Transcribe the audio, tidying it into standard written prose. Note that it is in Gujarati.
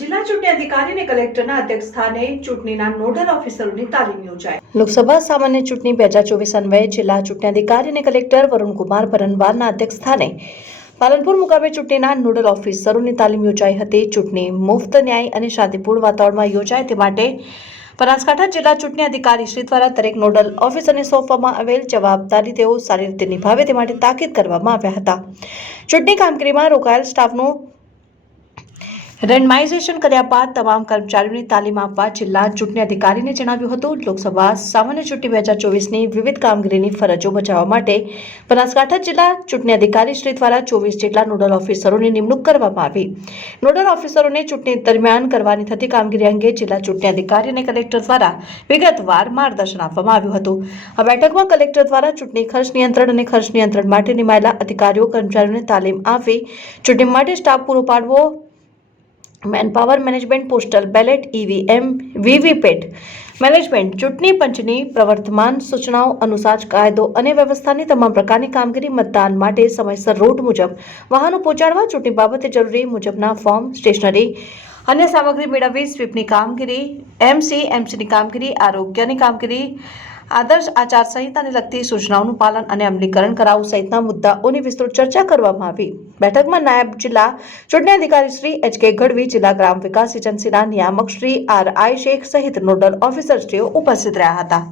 જિલ્લા ચૂંટણી અધિકારી અને કલેક્ટરના અધ્યક્ષસ્થાને ચૂંટણીના નોડલ ઓફિસરોની તાલીમ યોજાઈ. લોકસભા સામાન્ય ચૂંટણી 2024 અન્વયે જિલ્લા ચૂંટણી અધિકારી અને કલેક્ટર વરુણકુમાર ભરનવાલના અધ્યક્ષસ્થાને પાલનપુર મુકામે ચૂંટણીના નોડલ ઓફિસરોની તાલીમ યોજાઈ હતી. ચૂંટણી મુક્ત, ન્યાયી અને શાંતિપૂર્ણ વાતાવરણમાં યોજાય તે માટે બનાસકાંઠા જિલ્લા ચૂંટણી અધિકારી શ્રી દ્વારા દરેક નોડલ ઓફિસરને સોંપવામાં આવેલ જવાબદારી તેઓ સારી રીતે નિભાવે તે માટે તાકીદ કરવામાં આવ્યા હતા. ચૂંટણી કામગીરીમાં રોકાયેલ સ્ટાફનું રેન્ડમાઇઝેશન કર્યા બાદ તમામ કર્મચારીઓને તાલીમ આપવા જિલ્લા ચૂંટણી અધિકારીને જણાવ્યું હતું. લોકસભા સામાન્ય ચૂંટણી 2024ની વિવિધ કામગીરીની ફરજો બજાવવા માટે બનાસકાંઠા જિલ્લા ચૂંટણી અધિકારી શ્રી દ્વારા 24 જેટલા નોડલ ઓફિસરોની નિમણૂક કરવામાં આવી. નોડલ ઓફિસરોને ચૂંટણી દરમિયાન કરવાની થતી કામગીરી અંગે જિલ્લા ચૂંટણી અધિકારી અને કલેક્ટર દ્વારા વિગતવાર માર્ગદર્શન આપવામાં આવ્યું હતું. આ બેઠકમાં કલેક્ટર દ્વારા ચૂંટણી ખર્ચ નિયંત્રણ અને ખર્ચ નિયંત્રણ માટે નિમાયેલા અધિકારીઓ કર્મચારીઓને તાલીમ આપી ચૂંટણી માટે સ્ટાફ પૂરો પાડવો, manpower management, postal ballot, EVM, VVPAT management, ચૂંટણી પંચની પ્રવર્તમાન સૂચનાઓ અનુસાર કાયદો અને વ્યવસ્થાની તમામ પ્રકારની કામગીરી, મતદાન માટે સમયસર રૂટ મુજબ વાહનો પહોંચાડવા, ચૂંટણી બાબતે જરૂરી મુજબના ફોર્મ, સ્ટેશનરી અન્ય સામગ્રી મેળવવી, સ્વીપની કામગીરી, એમસીની કામગીરી, આરોગ્યની કામગીરી, આદર્શ આચાર સંહિતાને લગતી સૂચનાઓનું પાલન અને અમલીકરણ કરાવવું સહિતના મુદ્દાઓની વિસ્તૃત ચર્ચા કરવામાં આવી. બેઠકમાં નાયબ જિલ્લા ચૂંટણી અધિકારી શ્રી એચ.કે. ગઢવી, જિલ્લા ગ્રામ વિકાસ એજન્સીના નિયામક શ્રી આર.આઈ. શેખ સહિત નોડલ ઓફિસરશ્રીઓ ઉપસ્થિત રહ્યા હતા.